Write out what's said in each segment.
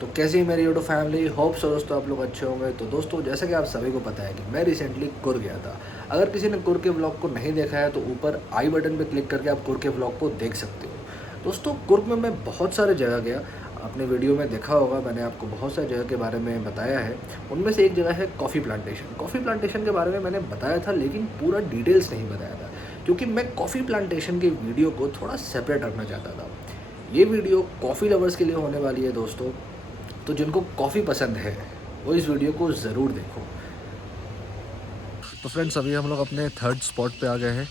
तो कैसी है मेरी यूट्यूब फैमिली, होप सो दोस्तों आप लोग अच्छे होंगे। तो दोस्तों जैसा कि आप सभी को पता है कि मैं रिसेंटली कुर्ग गया था। अगर किसी ने कुर्ग के व्लॉग को नहीं देखा है तो ऊपर आई बटन पे क्लिक करके आप कुर्ग के व्लॉग को देख सकते हो। दोस्तों कुर्ग में मैं बहुत सारे जगह गया, आपने वीडियो में देखा होगा, मैंने आपको बहुत सारी जगह के बारे में बताया है। उनमें से एक जगह है कॉफ़ी प्लांटेशन। कॉफ़ी प्लांटेशन के बारे में मैंने बताया था लेकिन पूरा डिटेल्स नहीं बताया था, क्योंकि मैं कॉफ़ी प्लांटेशन के वीडियो को थोड़ा सेपरेट रखना चाहता था। ये वीडियो कॉफ़ी लवर्स के लिए होने वाली है दोस्तों, तो जिनको कॉफ़ी पसंद है वो इस वीडियो को ज़रूर देखो। तो फ्रेंड्स अभी हम लोग अपने थर्ड स्पॉट पे आ गए हैं,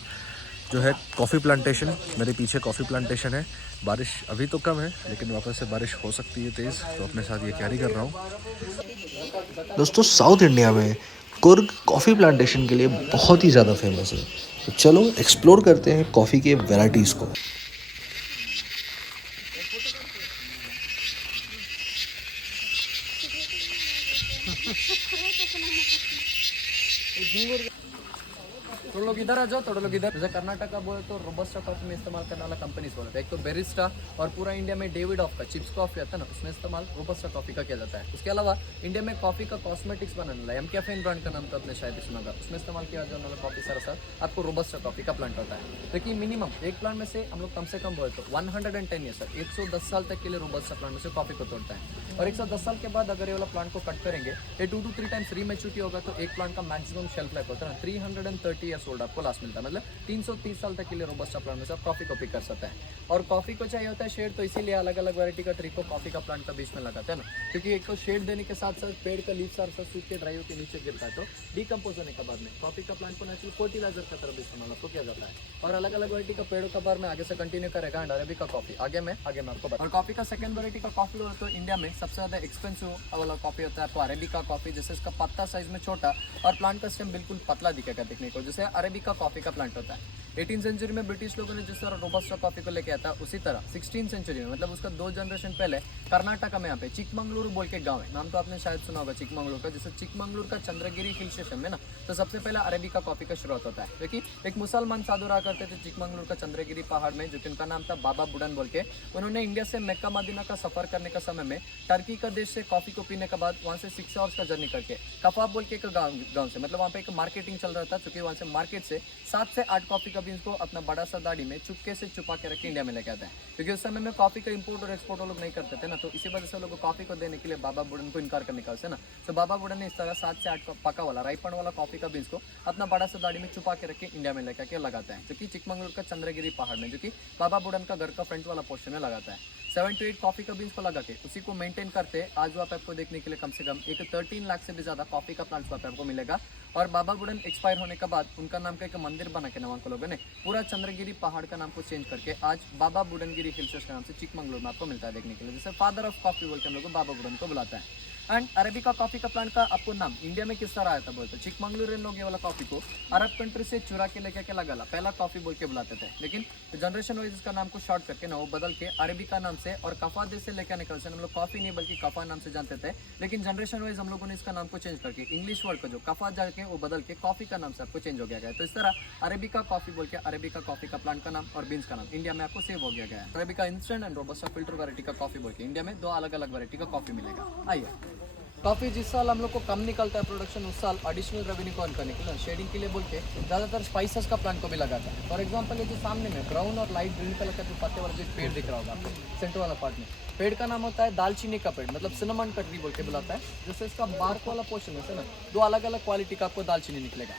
जो है कॉफ़ी प्लांटेशन। मेरे पीछे कॉफ़ी प्लांटेशन है। बारिश अभी तो कम है लेकिन वापस से बारिश हो सकती है तेज़, तो अपने साथ ये कैरी कर रहा हूँ। दोस्तों साउथ इंडिया में कुर्ग कॉफ़ी प्लांटेशन के लिए बहुत ही ज़्यादा फेमस है। तो चलो एक्सप्लोर करते हैं कॉफ़ी के वेराइटीज़ को। थोड़ा लोग इधर आ जाओ, थोड़ा लोग इधर। जैसे कर्नाटक का बोले तो रोबस्टा कॉफी में इस्तेमाल करने वाला कंपनीज बोलते हैं। एक तो बेरिस्टा, और पूरा इंडिया में डेविड ऑफ का चिप्स कॉफी आता है ना, उसमें इस्तेमाल रोबस्टा कॉफी का किया जाता है। उसके अलावा इंडिया में कॉफी का कॉस्मेटिक्स बनाने वाला एम कैफेन ब्रांड का नाम तो आपने शायद सुना होगा, उसमें इस्तेमाल किया जाने वाला कॉफी सारा आपको रोबस्टा कॉफी का प्लांट होता है। लेकिन मिनिमम एक प्लांट में से हम लोग कम से कम बोले तो 110 ईयर्स 110 साल तक के लिए रोबस्टा प्लांट में से कॉफी को तोड़ता है। और 110 साल के बाद अगर ये वाला प्लांट को कट करेंगे, ये 2 to 3 टाइम्स रीमेच्योरिटी होगा, तो एक प्लांट का मैक्सिमम शेल्फ लाइफ होता है ना 330 ईयर्स ओल्ड आपको लास्ट मिलता है। मतलब 330 साल तक के लिए रोबस्टा प्लांट में से आप कॉफी को पिक कर सकते हैं। और कॉफी को चाहिए होता है शेड, तो इसीलिए अलग अलग वैरायटी का ट्री को कॉफी का प्लांट का बीच में लगाते हैं ना, क्योंकि एक तो शेड देने के साथ साथ पेड़ का लीफ सारा सूख के ड्राई होकर नीचे गिरता है, तो डिकम्पोज होने के बाद में कॉफी का प्लांट को नेचुरल फर्टिलाइजर का तरफ इस्तेमाल आपको किया जाता है। और अलग अलग वैरायटी का पेड़ों का बार में आगे से कंटिन्यू करेगा। एंड अरेबिका कॉफी आगे में आपको बता। और कॉफी का सेकंड वैरायटी का कॉफी हो तो इंडिया में सबसे ज्यादा एक्सपेंसिव वाला कॉफी होता है आपको अरेबिका कॉफी, जैसे इसका पत्ता साइज में छोटा और प्लांट का स्टेम बिल्कुल पतला दिखेगा देखने को, जैसे अरेबिका कॉफी का प्लांट होता है। 18 सेंचुरी में ब्रिटिश लोगों ने जिस तरह रोबस्टा कॉफी को लेके आया था, उसी तरह 16 सेंचुरी में, मतलब उसका 2 जनरेशन पहले कर्नाटका में यहाँ पे चिकमंगलुरु बोल के गांव है, नाम तो आपने शायद सुना होगा चिकमंगलुरु का। जैसे चिकमंगलुरु का चंद्रगिरी हिल स्टेशन में ना, तो सबसे पहले अरेबिका कॉफी का शुरुआत होता है, क्योंकि एक मुसलमान साधु रहा करते थे चिकमंगलुरु का चंद्रगिरी पहाड़ में, जो कि उनका नाम था बाबा बुडन बोल के। उन्होंने इंडिया से मक्का मदीना का सफर करने का समय में टर्की का देश से कॉफी को पीने के बाद वहाँ से 6 आवर्स का जर्नी करके कफाब बोल के एक गाँव से, मतलब वहाँ पे एक मार्केटिंग चल रहा था, क्योंकि वहाँ से मार्केट से 7 से 8 कॉफी का बीन्स को अपना बड़ा सा दाढ़ी में चुपके से छुपा के रख के इंडिया में लेके आता है, क्योंकि उस समय में कॉफी का इंपोर्ट और एक्सपोर्ट लोग नहीं करते थे ना, तो इसी वजह से लोग कॉफी को देने के लिए बाबा बुडन को इनकार करने का ना। तो बाबा बुडन ने इस तरह 7 से 8 पका वाला राइपन वाला कॉफी का बीन्स को अपना बड़ा सा दाढ़ी में छुपा के रख के इंडिया में लेकर के लगाता है, जो कि चिकमंगलुरु का चंद्रगिरी पहाड़ में, जो कि बाबा बुडन का घर का फ्रंट वाला पोर्शन में लगाता है। 7 to 8 कॉफी का बीन्स को लगा के उसी को मेंटेन करते आज वहाँ पे आपको देखने के लिए कम से कम एक 13 लाख से भी ज्यादा कॉफी का प्लांट वहाँ पे आपको मिलेगा। और बाबा बुडन एक्सपायर होने के बाद उनका नाम का एक मंदिर बना के वहाँ के लोगों ने पूरा चंद्रगिरी पहाड़ का नाम को चेंज करके आज बाबा बुडनगिरी हिल स्टेशन के नाम से चिकमंगलुरु में आपको मिलता है देखने के लिए, जैसे फादर ऑफ कॉफी बोल के हम लोग बाबा बुडन को बुलाता है। एंड अरेबिका कॉफी का प्लांट का आपको नाम इंडिया में किस तरह आया था बोलते, चिकमंगलुरु लोग ये वाला कॉफी को अरब कंट्री से चुरा के लेके लगा पहला कॉफी बोल के बुलाते थे, लेकिन जनरेशन वाइज इसका नाम को शॉर्ट करके ना वो बदल के अरेबिका नाम से और कफा देश से लेकर निकल से हम लोग कॉफी नहीं बल्कि कफा नाम से जानते थे, लेकिन जनरेशन वाइज हम लोगों ने इसका नाम को चेंज करके इंग्लिश वर्ड का जो कफा जाके वो बदल के कॉफी का नाम से आपको चेंज हो गया है। तो इस तरह अरेबिका कॉफी बोल के अरेबिका कॉफी का प्लांट का नाम और बीन्स का नाम इंडिया में आपको सेव हो गया है। Arabica instant and robusta filter variety का कॉफी बोल के इंडिया में 2 अलग अलग वैरायटी का कॉफी मिलेगा। आइए, कॉफ़ी जिस साल हम लोग को कम निकलता है प्रोडक्शन, उस साल एडिशनल रेवेन्यू को अर्न करने के लिए शेडिंग के लिए बोल के ज़्यादातर स्पाइसेस का प्लांट को भी लगाता है। फॉर एग्जांपल ये जो सामने में ब्राउन और लाइट ग्रीन कलर का जो पत्ते वाला जो पेड़ दिख रहा होगा आपको सेंटर वाला पार्ट में, पेड़ का नाम होता है दालचीनी का पेड़, मतलब सिनेमन का ट्री बोल के बुलाता है। जैसे इसका बार्क वाला पोर्शन है ना, 2 अलग अलग क्वालिटी का आपको दालचीनी निकलेगा।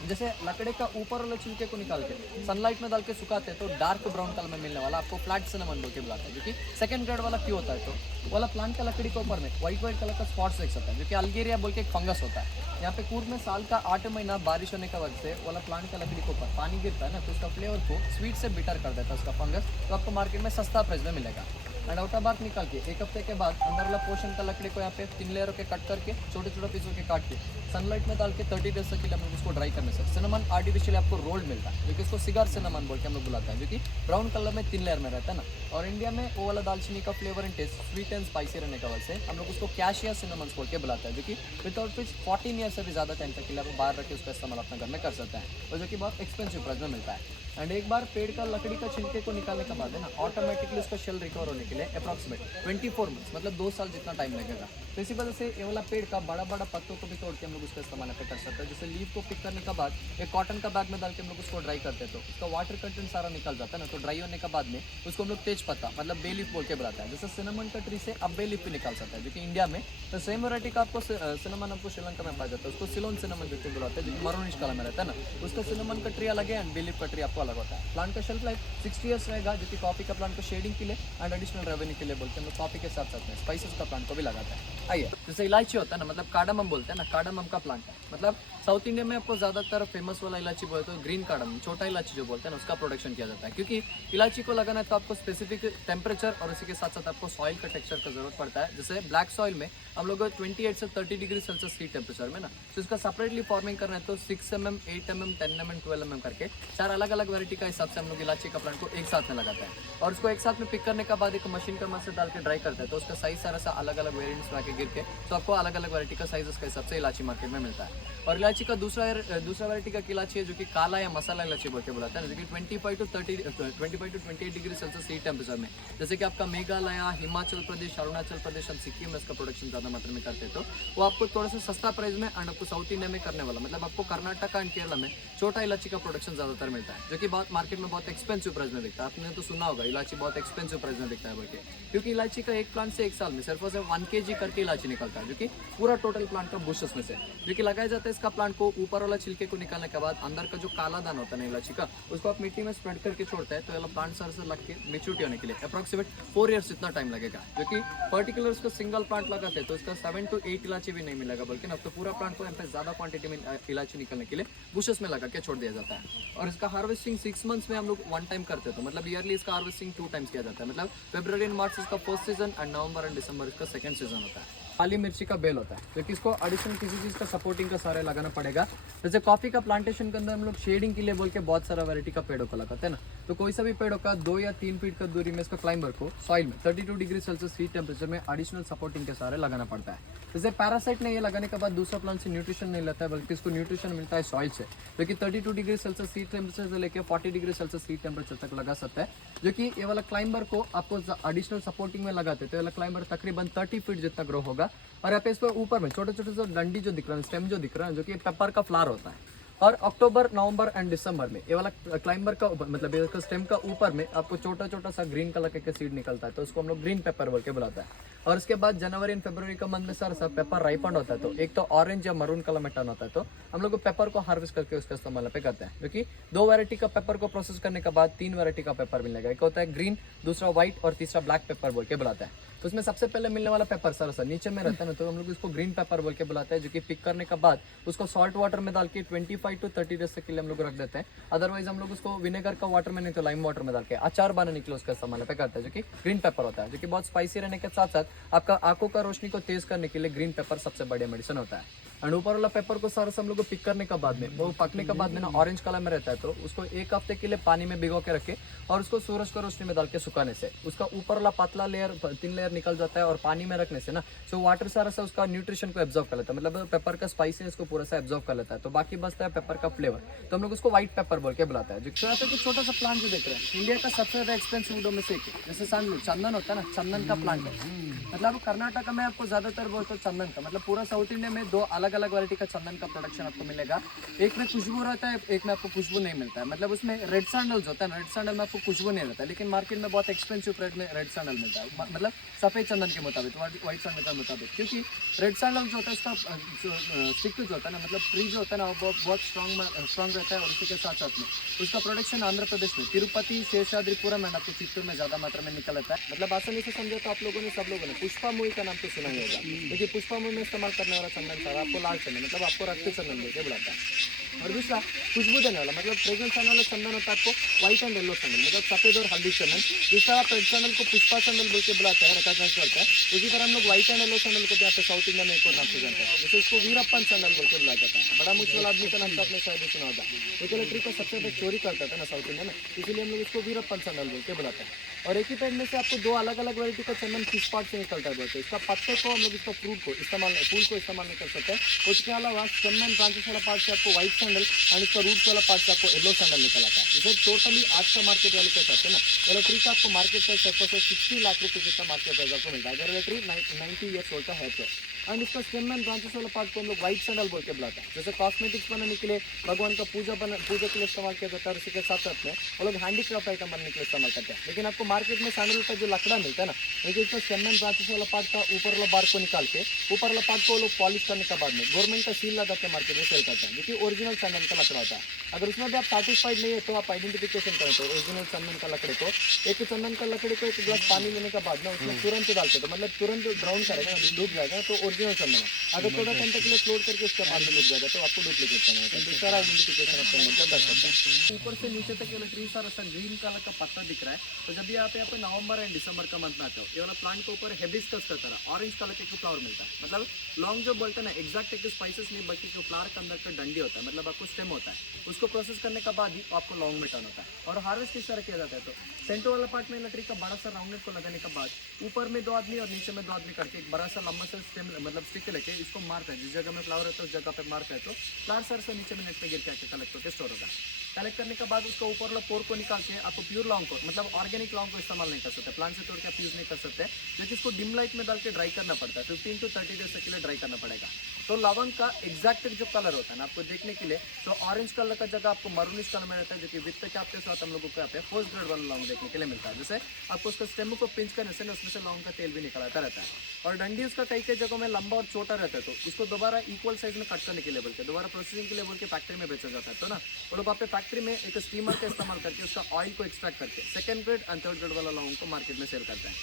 जैसे लकड़े का ऊपर वाले छिलके को निकाल के सनलाइट में डाल के सुखाते हैं तो डार्क ब्राउन कलर में मिलने वाला आपको फ्लैट सिनेमन बोल के बुलाता है, जो कि सेकंड ग्रेड वाला क्यों होता है, तो वाला प्लांट का लकड़ी के ऊपर में व्हाइट कलर का स्पॉट्स देख सकता है, जो कि अल्गेरिया बोल के एक फंगस होता है। यहाँ पे कुर्ग में साल का 8 महीना बारिश होने का वजह से वाला प्लांट का लकड़ी के ऊपर पानी गिरता है ना, तो उसका फ्लेवर को स्वीट से बिटर कर देता है उसका फंगस, तो आपको मार्केट में सस्ता प्राइस में मिलेगा। एंड आउटर बात निकाल के 1 हफ्ते के बाद अंदर वाला पोर्शन का लकड़ी को यहाँ पे 3 लेयर के कट करके छोटे छोटे पीसों के काट के सनलाइट में डाल के 30 डेज तक के लिए हम लोग उसको ड्राई करने से सिनेमन आर्टिफिशियल आपको रोल्ड मिलता है, जो कि इसको सिगार सिनेमन बोल के हम लोग बुलाता है, जो कि ब्राउन कलर में 3 लेयर में रहता है ना। और इंडिया में वो वाला दालचीनी का flavour and test sweet and spicy रहने का वजह से हम लोग उसको कैशिया सिनेमन बोल के बुलाता है, जो कि विदाउट विच 14 ईयर से भी ज़्यादा टाइम तक के लिए आप बाहर रख के उसका इस्तेमाल अपने घर में कर सकते हैं, और जो कि बहुत एक्सपेंसिव प्राइस में मिलता है। एंड एक बार पेड़ का लकड़ी का छिलके को निकालने के बाद है ना, ऑटोमेटिकली उसका शेल रिकवर होने के लिए लिए अप्रॉक्सीमेट 24 मंथ्स, मतलब 2 साल जितना टाइम लगेगा। तो इसी वजह से ये वाला पेड़ का बड़ा बड़ा पत्तों को भी तोड़ के हम लोग उसका इस्तेमाल पे कर सकते हैं। जैसे लीफ को पिक करने के बाद एक कॉटन का बैग में डाल के हम लोग उसको ड्राई करते हैं, तो उसका वाटर कंटेंट सारा निकल जाता है ना। तो ड्राई होने के बाद में उसको हम लोग तेज पत्ता मतलब बे लीफ बोल के बुलाते हैं। जैसे सिनेमन का ट्री से अब बे लीफ भी निकाल सकता है, जो कि इंडिया में तो सेम वैरायटी का आपको सिनेमन आपको श्रीलंका में पाया जाता है। उसको सिलोन सिनेमन जो बुलाते हैं, जो कि मरूनिश कलर में रहता है ना। उसका सिनेमन का ट्री अलग है एंड बे लीफ का ट्री आपको अलग होता है। प्लांट का शेल्फ लाइफ 60 ईयर्स रहेगा, जो कि कॉफी का प्लांट को शेडिंग के लिए एंड एडिशनल रेवेन्यू के लिए बोलते हैं हम लोग कॉफी के साथ साथ में स्पाइसेस का प्लांट को भी लगाते हैं। आइए, जैसे इलायची होता है ना, मतलब कार्डमम बोलते हैं ना, कार्डमम का प्लांट है। मतलब साउथ इंडिया में आपको ज़्यादातर फेमस वाला इलायची बोलते हैं ग्रीन कार्डमम, छोटा इलायची जो बोलते हैं ना, उसका प्रोडक्शन किया जाता है। क्योंकि इलायची को लगाना है तो आपको स्पेसिफिक टेम्परेचर और उसी के साथ साथ आपको सॉइल का टेक्सचर का जरूरत पड़ता है। जैसे ब्लैक सॉइल में हम लोग 28 से 30 डिग्री सेल्सियस हीट टेम्परेचर में ना, तो इसका सेपरेटली फार्मिंग करना है तो 6 mm, 8 mm, 10 mm, 12 mm करके 4 अलग अलग वैरायटी का हिसाब से हम लोग इलायची का प्लांट को एक साथ में लगाते हैं। और उसको एक साथ में पिक करने के बाद एक मशीन का मदद से डाल के ड्राई करते हैं, तो उसका साइज सारा सा अलग अलग वेरिएंट्स में आके गिर के तो आपको अलग अलग वैरायटी का साइज के हिसाब से इलायची मार्केट में मिलता है। और इलायची का दूसरा वैरायटी का इलायची है जो कि काला या मसाला इलायची बोल के बुलाते हैं, जो कि 25 to 28 degree Celsius heat temperature में, जैसे कि आपका मेघालय, हिमाचल प्रदेश, अरुणाचल प्रदेश और सिक्किम में इसका प्रोडक्शन ज़्यादा मात्रा में करते हैं। तो वो आपको थोड़ा सा सस्ता प्राइस में एंड आपको साउथ इंडिया में करने वाला, मतलब आपको कर्नाटक एंड केरला में छोटा इलायची का प्रोडक्शन ज़्यादातर मिलता है, जो कि बहुत मार्केट में बहुत एक्सपेंसिव प्राइस में बिकता है। आपने तो सुना होगा इलायची बहुत एक्सपेंसिव प्राइस में बिकता है बोल के, क्योंकि इलायची का एक प्लांट से एक साल में सिर्फ और सिर्फ 1 kg करके इलायची निकलता है, जो कि पूरा टोटल प्लांट का बुशेस में से जो कि लगाया जाता है। इसका प्लांट को ऊपर वाला छिलके को निकालने के बाद अंदर का जो काला दाना होता है ना इलायची का, उसको आप मिट्टी में स्प्रेड करके छोड़ते हैं, तो ये प्लांट सारे से लग के मेच्योरिटी होने के लिए अप्रॉक्सीमेट 4 ईयर्स इतना टाइम लगेगा। जो कि पर्टिकुलर उसको सिंगल प्लांट लगाते हैं तो उसका 7 to 8 इलायची भी नहीं मिलेगा, बल्कि अब तो पूरा प्लांट को यहाँ पे ज़्यादा क्वांटिटी में इलायची निकलने के लिए बुशेस में लगा के छोड़ दिया जाता है। और इसका हार्वेस्टिंग 6 मंथ्स में हम लोग 1 टाइम करते हैं, तो मतलब ईयरली इसका हार्वेस्टिंग 2 टाइम्स किया जाता है। मतलब फरवरी एंड मार्च इसका फर्स्ट सीजन एंड नवंबर एंड दिसंबर इसका सेकंड सीजन होता है। काली मिर्ची का बेल होता है, क्योंकि इसको एडिशनल किसी चीज़ का सपोर्टिंग का सारे लगाना पड़ेगा। जैसे कॉफी का प्लांटेशन के अंदर हम लोग शेडिंग के लिए बोल के बहुत सारा वैरायटी का पेड़ों को लगाते हैं ना, तो कोई सा भी पेड़ों का 2 या 3 फीट का दूरी में इसका क्लाइंबर को सॉइल में 32 डिग्री सेल्सियस हीट टेम्परेचर में एडिशनल सपोर्टिंग के सारे लगाना पड़ता है। जैसे पैरासाइट ने ये लगाने के बाद दूसरा प्लांट से न्यूट्रिशन नहीं लेता है, बल्कि इसको न्यूट्रिशन मिलता है सॉइल से, जो कि 32 डिग्री सेल्सियस हीट टेम्परेचर से लेकर 40 डिग्री सेल्सियस हीट टेम्परेचर तक लगा सकता है। जो कि ये वाला क्लाइंबर को आपको एडिशनल सपोर्टिंग में लगाते हैं, तो ये वाला क्लाइंबर तकरीबन 30 फीट जितना ग्रो होगा। और यहाँ पे इस पर ऊपर में छोटे छोटे जो डंडी जो दिख रहा है, स्टेम जो दिख रहा है, जो कि पेपर का फ्लावर होता है। और अक्टूबर, नवंबर एंड दिसंबर में ये वाला क्लाइंबर का मतलब इसका स्टेम का ऊपर में आपको छोटा छोटा सा ग्रीन कलर का सीड निकलता है, तो उसको हम लोग ग्रीन पेपर बोल के बुलाता है। और उसके बाद जनवरी एंड फरवरी का मंथ में सारा सब पेपर राइपन होता है, तो एक तो ऑरेंज या मरून कलर में टर्न होता है, तो हम लोग पेपर को हार्वेस्ट करके उसका इस्तेमाल पे करते हैं। क्योंकि 2 वैरायटी का पेपर को प्रोसेस करने के बाद 3 वैरायटी का पेपर मिलेगा, एक होता है ग्रीन, दूसरा व्हाइट और तीसरा ब्लैक पेपर बोल के बुलाता है। तो उसमें सबसे पहले मिलने वाला पेपर सर नीचे में रहता है ना, तो हम लोग इसको ग्रीन पेपर बोल के बुलाते हैं, जो कि पिक करने के बाद उसको सॉल्ट वाटर में डाल के 25 to 30 डेज के लिए हम लोग रख देते हैं। अदरवाइज हम लोग उसको विनेगर का वाटर में नहीं तो लाइम वाटर में डाल के अचार बनाने के लिए उसका इस्तेमाल पे करते हैं, जो कि ग्रीन पेपर होता है, जो कि बहुत स्पाइसी रहने के साथ साथ आपका आंखों का रोशनी को तेज करने के लिए ग्रीन पेपर सबसे बढ़िया मेडिसिन होता है। एंड ऊपर वाला पेपर को सारा हम लोग को पिक करने के बाद में वो पकने के बाद में ना ऑरेंज कलर में रहता है, तो उसको 1 हफ्ते के लिए पानी में भिगो के रखे और उसको सूरज को रोशनी में डाल के सुखाने से उसका ऊपर वाला पतला लेयर 3 लेयर निकल जाता है। और पानी में रखने से ना सो वाटर सारा सा उसका न्यूट्रिशन को एब्जॉर्व कर लेता है, मतलब पेपर का स्पाइसीनेस को पूरा सा एब्जॉर्व कर लेता है, तो बाकी बचता है पेपर का फ्लेवर, तो हम लोग उसको व्हाइट पेपर बोल के बुलाता है। जो यहाँ पे कुछ छोटा सा प्लांट जो देख रहे हैं, इंडिया का सबसे ज्यादा एक्सपेंसिव वुडों में से एक है। जैसे सैंडलवुड चंदन होता है ना, चंदन का प्लांट है, मतलब कर्नाटक में आपको ज्यादातर बोलते हैं चंदन का, मतलब पूरा साउथ इंडिया में 2 अलग अलग वैरायटी का चंदन का प्रोडक्शन आपको मिलेगा। एक में खुशबू रहता है, एक में आपको खुशबू नहीं मिलता है। मतलब उसमें रेड सैंडल होता है, रेड सैंडल में आपको खुशबू नहीं रहता है, लेकिन मार्केट में बहुत एक्सपेंसिव रेट में रेड सैंडल मिलता है, मतलब सफेद चंदन के मुताबिक, व्हाइट सैंडल के मुताबिक। क्योंकि रेड सैंडल जो होता है उसका स्टिक जो होता है ना, मतलब ट्री जो होता है ना, वो बहुत स्ट्रॉन्ग रहता है। और उसी के साथ साथ में उसका प्रोडक्शन आंध्र प्रदेश में तिरुपति, शेषाद्रिपुरम एंड आपको चित्तूर में ज्यादा मात्रा में निकल आता है। मतलब आसानी से समझे तो आप लोगों ने सब लोगों ने पुष्पा मूवी का नाम तो सुना ही होगा, क्योंकि पुष्पा मूवी में इस्तेमाल करने वाला चंदन सारा आपको लाल चंदन, मतलब आपको रक्त चंदन बोल के बुलाता है। और दूसरा खुशबू देने वाला, मतलब फ्रेग्रेंस आने वाला चंदन होता है आपको व्हाइट एंड येलो सैंडल, मतलब सफेद और हल्दी चंदन। जिस तरह आप रेड सैंडल को पुष्पा सैंडल बोल के बुलाते हैं, रिकॉग्नाइज करता है, उसी तरह हम लोग व्हाइट एंड येलो सैंडल को यहाँ पे साउथ इंडिया में एक और नाम से जानते हैं, जैसे इसको वीरप्पन सैंडल बोल के बुलाया जाता है। बड़ा मुश्किल आदमी का नाम तो आपने शायद सुना होगा, क्योंकि ट्री को सबसे ज्यादा चोरी करता था ना साउथ इंडिया में, इसीलिए हम लोग इसको वीरप्पन सैंडल बोल के बुलाते हैं। और एक ही पेड़ में से आपको 2 अलग अलग वैरायटी का चंदन किस पार्ट से निकलता है बोलते हैं। इसका पत्ते को हम लोग इसका फूल को इस्तेमाल नहीं कर सकते। उसके अलावा चंदन ब्रांचेस वाला पार्ट से आपको व्हाइट सैंडल एंड इसका रूट वाला पार्ट से आपको येलो सैंडल निकल आता है। जैसे टोटली आज का मार्केट वैल्यू के हिसाब से ना वाला ट्री का आपको मार्केट प्राइस से 60 लाख रुपये जितना मार्केट प्राइस आपको मिलता है अगर ये ट्री 90 ईयर्स ओल्ड का है तो। एंड इसका स्टेम एंड ब्रांचेस वाला पार्ट को हम लोग व्हाइट सैंडल बोल के बुलाते हैं। जैसे कॉस्मेटिक्स बनाने के लिए, भगवान का पूजा के लिए इस्तेमाल किया जाता है, और उसी के साथ साथ में वो लोग हैंडीक्राफ्ट आइटम बनने के लिए इस्तेमाल करते हैं। लेकिन आपको मार्केट में सैंडल का जो लकड़ा मिलता है ना, देखिए इसका स्टेम एंड ब्रांचेस वाला पार्ट का ऊपर वाला बार को निकाल के ऊपर वाला पार्ट को वो लोग पॉलिश करने के बाद में गवर्नमेंट का सील लगा के मार्केट में सेल करते हैं, जो कि ओरिजिनल सैंडल का लकड़ा होता है। अगर उसमें भी आप सेटिस्फाइड नहीं है तो आप आइडेंटिफिकेशन करें तो ओरिजिनल चंदन का लकड़े को एक चंदन का लकड़े को एक ग्लास पानी लेने के बाद में उसमें तुरंत डालते तो मतलब तुरंत ड्राउन करेगा ना, डूब जाएगा तो ओरिजिनल चंदन है। अगर थोड़ा टाइम तक के लिए फ्लोट करके उसके बाद में डूब जाएगा तो आपको डुप्लीकेट चंदन होता है। तो सारा आइडेंटिफिकेशन आपको मतलब कर सकते हैं। ऊपर से नीचे तक ये ट्री सारा सा ग्रीन कलर का पत्ता दिख रहा है। तो जब भी आप यहाँ पे नवंबर एंड दिसंबर का मंथ में आते हो, ये वाला प्लांट के ऊपर हेबिस्कस का तरह ऑरेंज कलर के फ्लावर मिलता है। मतलब लॉन्ग जो बोलते हैं ना, एग्जैक्ट एक स्पाइसेस नहीं बल्कि जो फ्लावर के अंदर का डंडी होता है, मतलब आपको स्टेम होता है, उसको प्रोसेस करने के बाद ही आपको लॉन्ग में टर्न होता है। और हार्वेस्ट किस तरह किया जाता है, तो सेंटर वाला पार्ट में लकड़ी का बड़ा सा राउंडेड को लगाने के बाद ऊपर में 2 आदमी और नीचे में 2 आदमी करके एक बड़ा सा लंबा सा स्टेम मतलब स्टिक लेके इसको मारता है। जिस जगह में फ्लावर होता है उस जगह पे मारता है तो फ्लावर सर से नीचे में नेट पे गिर के आके कलेक्ट होकर स्टोर होगा। कलेक्ट करने के बाद उसका ऊपर वाला पोर को निकाल के आपको प्योर लॉन्ग को मतलब ऑर्गेनिक लॉन्ग को इस्तेमाल नहीं कर सकते, प्लांट से तोड़ के आप यूज नहीं कर सकते, लेकिन इसको डिम लाइट में डाल के ड्राई करना पड़ता है। 15 to 30 डेज के लिए ड्राई करना पड़ेगा। तो लवंग का एग्जैक्ट जो कलर होता है ना आपको देखने के लिए, तो ऑरेंज कलर का जगह आपको मरूनिश कलर में रहता है, जो कि विथ कैप के साथ हम लोगों को यहाँ पे फर्स्ट ग्रेड वाला लौंग देखने के लिए मिलता है। जैसे आपको उसका स्टेम को पिंच करने से उसमें से लौंग का तेल भी निकल आता रहता है। और डंडी उसका कई कई जगहों में लंबा और छोटा रहता है, तो उसको दोबारा इक्वल साइज में कट करने के लिए बोल के दोबारा प्रोसेसिंग के लिए बोल के फैक्ट्री में बेचा जाता है। तो ना वो लोग आप फैक्ट्री में एक स्टीमर का इस्तेमाल करके उसका ऑयल को एक्सट्रैक्ट करके second grade and third grade वाला लौंग को मार्केट में सेल करते हैं।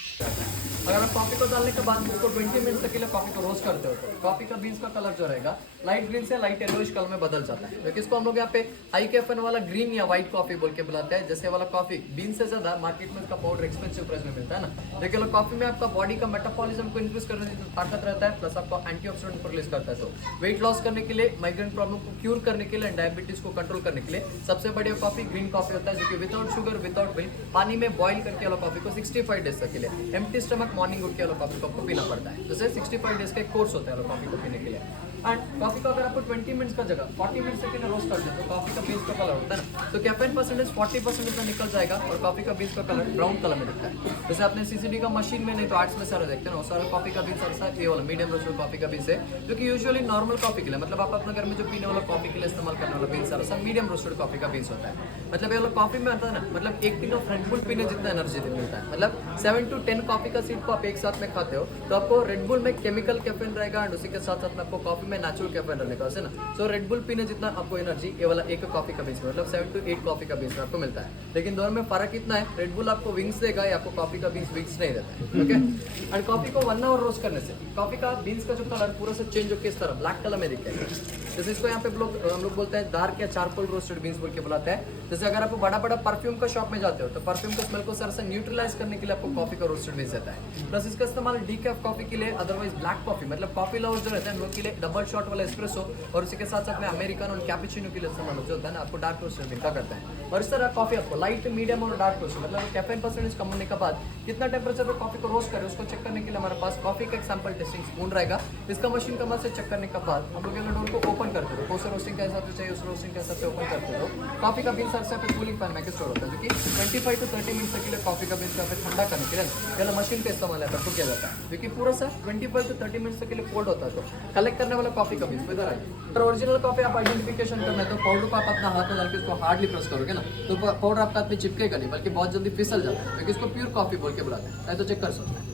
अगर आप कॉफी को डालने के बाद उसको 20 मिनट तक के लिए कॉफी को रोस्ट करते हो तो कॉफी का बीन्स का कलर जो रहेगा लाइट ग्रीन से लाइट येलोइश कलर में बदल जाता है। क्योंकि इसको हम लोग यहाँ पे हाई कैफीन वाला ग्रीन या व्हाइट कॉफी बोल के बुलाते हैं। जैसे वाला कॉफी बीन से ज्यादा मार्केट में इसका पाउडर एक्सपेंसिव प्राइस में मिलता है ना, लेकिन वाला कॉफी में आपका बॉडी का मेटाबॉलिज्म को इंक्रीज करने की ताकत रहता है, प्लस आपको एंटीऑक्सीडेंट को रिलीज करता है। तो वेट लॉस करने के लिए, माइग्रेन प्रॉब्लम को क्यूर करने के लिए, डायबिटीज को कंट्रोल करने के लिए सबसे बढ़िया कॉफी ग्रीन कॉफी होता है, जो कि विदाउट शुगर विदाउट मिल्क पानी में बॉइल करके वाला कॉफी को 65 डेज तक के लिए एम्प्टी स्टमक मॉर्निंग उठ के वाला कॉफी को आपको पीना पड़ता है। जैसे 65 डेज का एक कोर्स होता है वाला कॉफी को पीने के लिए। एंड कॉफी को अगर आपको 20 मिनट्स का जगह 40 मिनट्स तक के लिए रोस्ट करते हैं तो कॉफी का बीन्स का कलर होता है ना, तो कैफीन परसेंटेज 40% इतना निकल जाएगा और कॉफी का बीन्स का कलर ब्राउन कलर में दिखता है। जैसे आपने सीसीडी का मशीन में नहीं तो आर्ट्स में सारा देखते हैं ना, सारा कॉफी का बीन्स सारा ये वाला मीडियम रोस्टेड कॉफी का बीन्स है, जो कि यूजुअली नॉर्मल कॉफी के लिए मतलब आप अपने घर में जो पीने वाला कॉफी के लिए इस्तेमाल करने वाला बीन्स सारा मीडियम रोस्टेड कॉफी का बीन्स होता है। मतलब ये वाला कॉफी में आता है ना, मतलब एक टिन ऑफ रेड बुल पीने जितना एनर्जी मिलता है। मतलब 7 to 10 कॉफी का सीड को आप एक साथ में खाते हो तो आपको रेड बुल में केमिकल कैफीन रहेगा एंड उसी के साथ साथ में आपको कॉफी में नेचुरल कैफीन रहने का है ना। सो रेड बुल पीने जितना आपको एनर्जी ये वाला एक कॉफी का बीन्स में मतलब 7 to 8 कॉफी का बीन्स में आपको मिलता है। लेकिन दोनों में फर्क इतना है, रेड बुल आपको विंग्स देगा या आपको कॉफी का बीन्स विंग्स नहीं देता है। ओके, एंड कॉफी को 1 आवर रोस्ट करने से कॉफी का बीन्स का जो कलर पूरा से चेंज होकर इस तरह ब्लैक कलर में दिखेगा। जैसे इसको यहाँ पे हम लोग बोलते हैं डार्क या चारकोल रोस्टेड बीन्स बोल के बुलाते हैं। जैसे अगर आप बड़ा बड़ा परफ्यूम का शॉप में जाते हो तो परफ्यूम का स्मेल को सर से न्यूट्रलाइज करने के लिए आपको कॉफी का रोस्टेड बीन्स देता है। प्लस इसका इस्तेमाल डीकैफ कॉफी के लिए, अदरवाइज ब्लैक कॉफी मतलब कॉफी लवर्स जो रहते हैं लोग के लिए डबल शॉट वाला एस्प्रेसो और उसी के साथ साथ में अमेरिकन और कैपुचिनो के लिए इस्तेमाल होता है ना, आपको डार्क रोस्टेड बीन का करता है। और इस तरह कॉफी आपको लाइट मीडियम और डार्क रोस्ट मतलब कैफीन परसेंटेज कम होने के बाद कितना टेम्परेचर पे कॉफी को रोस्ट करें उसको चेक करने के लिए हमारे पास कॉफी का एक सैंपल टेस्टिंग स्पून रहेगा। इसका मशीन का मदद से चेक करने के बाद हम लोग डोर को ओपन करते हो, कौन सा रोस्टिंग का हिसाब से चाहिए उस रोस्टिंग के हिसाब से ओपन करते हो। कॉफी का बीन सर पे कूलिंग फैन में स्टोर होता है, जो कि 25 to 30 मिनट के लिए कॉफी का बीन पे ठंडा करने के लिए पहले मशीन का इस्तेमाल है तो किया जाता है, जो कि पूरा सा 25 to 30 मिनट के लिए कोल्ड होता है। तो कलेक्ट करने वाला कॉफी का बीन इधर आइए। और ओरिजिनल कॉफी आप आइडेंटिफिकेशन करना है तो पाउडर को आप अपना हाथ में डाल के उसको हार्डली प्रेस करोगे ना तो पाउडर आपका हाथ में चिपकेगा नहीं बल्कि बहुत जल्दी फिसल जाता है, क्योंकि इसको प्योर कॉफी बोल के बुलाते हैं। तो चेक कर सकते हैं,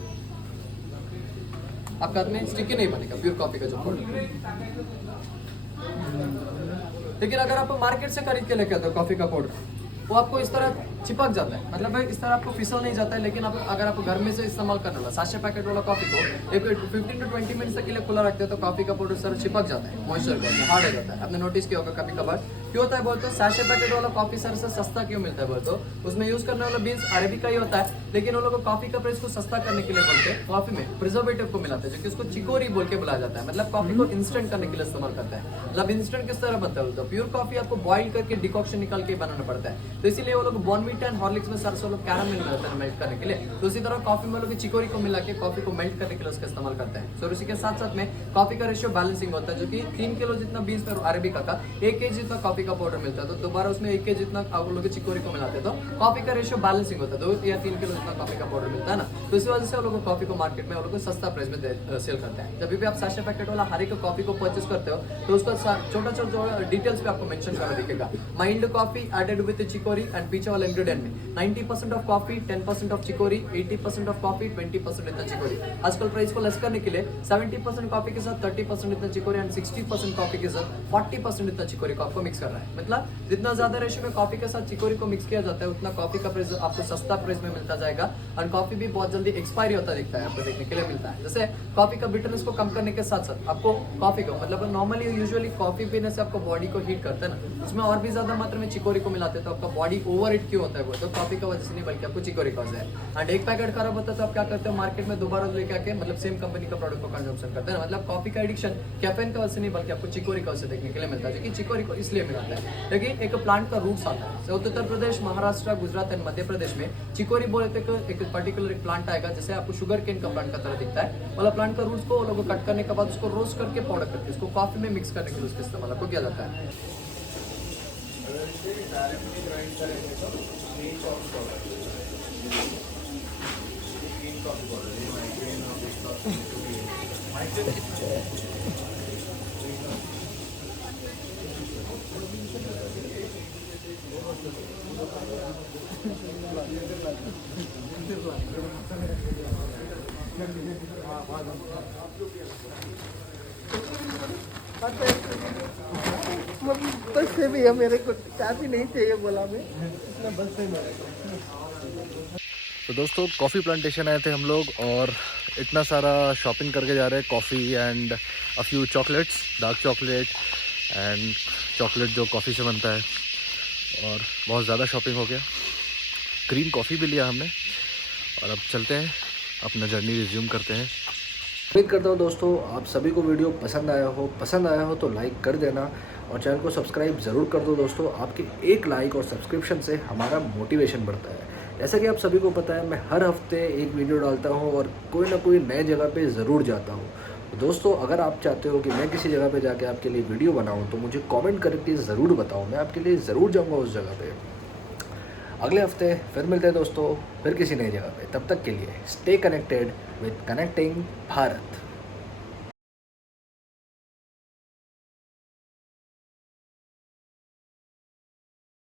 आपका हाथ में स्टिकी नहीं बनेगा प्योर कॉफी का जो पाउडर। लेकिन अगर आप मार्केट से खरीद के लेके आते हो कॉफी का पाउडर वो आपको इस तरह चिपक जाता है, मतलब इस तरह आपको फिसल नहीं जाता है। लेकिन आप अगर आप घर में से इस्तेमाल करने वाला साशे पैकेट वाला कॉफी को एक 15 to 20 मिनट तक के लिए खुला रखते हैं तो कॉफी का पाउडर सर चिपक जाता है, मॉइस्चर को हार्ड हो जाता है। आपने नोटिस किया होगा कभी कभार क्यों होता है बोलते हो, साशे पैकेट वाला कॉफी सर से सस्ता क्यों मिलता है बोलते हो, उसमें यूज करने वाला बीन्स अरेबिका ही होता है। लेकिन वो लोग कॉफी का प्राइस को सस्ता करने के लिए बोलते हैं कॉफी में प्रिजर्वेटिव को मिलाते हैं, जो कि उसको चिकोरी बोल के बुलाया जाता है। मतलब कॉफी को इंस्टेंट करने के लिए इस्तेमाल करता है। मतलब इंस्टेंट किस तरह बनता है बोलते हो, प्योर कॉफी आपको बॉइल करके डिकॉक्शन निकाल के बनाना पड़ता है, तो इसीलिए वो लोग बॉर्नविटा बोर्नविटा एंड हॉर्लिक्स में सरसों लोग कैरामल मिलाते हैं मेल्ट करने के लिए, तो उसी तरह कॉफी में लोग चिकोरी को मिला के कॉफी को मेल्ट करने के लिए उसका इस्तेमाल करते हैं। सो उसी के साथ साथ में कॉफी का रेशियो बैलेंसिंग होता है, जो कि 3 किलो जितना बीज में अरेबिका का 1 kg जितना कॉफी का पाउडर मिलता है, तो दोबारा उसमें 1 kg जितना आप लोग चिकोरी को मिलाते हैं, तो कॉफी का रेशियो बैलेंसिंग होता है, 2 या 3 किलो जितना कॉफी का पाउडर मिलता है ना। तो इसी वजह से वो लोग कॉफी को मार्केट में वो लोग सस्ता प्राइस में सेल करते हैं। जब भी आप सैशे पैकेट वाला हर एक कॉफी को परचेस करते हो तो उसका छोटा छोटा डिटेल्स पे आपको मेंशन करा दिखेगा, mild coffee added with chicory and पीछे वाला इंग्रेडिएंट में 90% of coffee, 10% of chicory, 80% of coffee, 20% इतना चिकोरी। आजकल प्राइस को लेस करने के लिए 70% कॉफी के साथ 30% इतना चिकोरी एंड 60% कॉफी के साथ 40% इतना चिकोरी को आपको मिक्स करना है। मतलब जितना ज्यादा रेशियो में कॉफी के साथ चिकोरी को मिक्स किया जाता है उतना कॉफी का प्राइस आपको सस्ता प्राइस में मिलता जाएगा, और कॉफी भी बहुत जल्दी एक्सपायरी होता दिखता है, आपको देखने के लिए मिलता है। जैसे कॉफी का बिटरनेस को कम करने के साथ साथ आपको कॉफी को मतलब नॉर्मली यूजुअली कॉफी पीने से आपको बॉडी को हीट करता है ना, उसमें और भी ज्यादा मात्रा में चिकोरी को मिलाते हैं, तो आपका बॉडी ओवर हीट क्यों होता है वो तो कॉफी का वजह से नहीं बल्कि आपको चिकोरी का वजह है। एंड एक पैकेट खराब होता है तो आप क्या करते हो मार्केट में दोबारा लेके आके मतलब सेम कंपनी का प्रोडक्ट को कंजम्पशन करते हैं ना। मतलब कॉफी का एडिक्शन कैफीन का वजह से नहीं बल्कि आपको चिकोरी का वजह से देखने के लिए मिलता है, जो कि चिकोरी को इसलिए मिलाता है लेकिन एक प्लांट का रूट्स आता है। साउथ उत्तर प्रदेश, महाराष्ट्र, गुजरात एंड मध्य प्रदेश में चिकोरी बोलते एक पर्टिकुलर प्लांट आएगा, जैसे आपको शुगर केन का प्लांट का तरह दिखता है वाला प्लांट का रूट्स को लोग कट करने के बाद उसको रोस्ट करके पाउडर करके उसको कॉफी में मिक्स करने के लिए उसका इस्तेमाल आपको किया जाता है। बस से भी है, मेरे को काफ़ी नहीं चाहिए बोला मैं, इतना बस से तो दोस्तों कॉफ़ी प्लांटेशन आए थे हम लोग और इतना सारा शॉपिंग करके जा रहे हैं, coffee and a few chocolates, dark chocolate and chocolate जो कॉफ़ी से बनता है, और बहुत ज़्यादा शॉपिंग हो गया। ग्रीन कॉफ़ी भी लिया हमने और अब चलते हैं अपना जर्नी रिज्यूम करते हैं। उम्मीद करता हूँ दोस्तों आप सभी को वीडियो पसंद आया हो तो लाइक कर देना और चैनल को सब्सक्राइब ज़रूर कर दो दोस्तों। आपके एक लाइक और सब्सक्रिप्शन से हमारा मोटिवेशन बढ़ता है। जैसा कि आप सभी को पता है मैं हर हफ्ते एक वीडियो डालता हूँ और कोई ना कोई नए जगह पे ज़रूर जाता हूँ। तो दोस्तों अगर आप चाहते हो कि मैं किसी जगह पे जाके आपके लिए वीडियो बनाऊँ तो मुझे कमेंट करके ज़रूर बताओ, मैं आपके लिए ज़रूर जाऊँगा उस जगह पे। अगले हफ्ते फिर मिलते हैं दोस्तों, फिर किसी नई जगह पे। तब तक के लिए stay connected with connecting Bharat.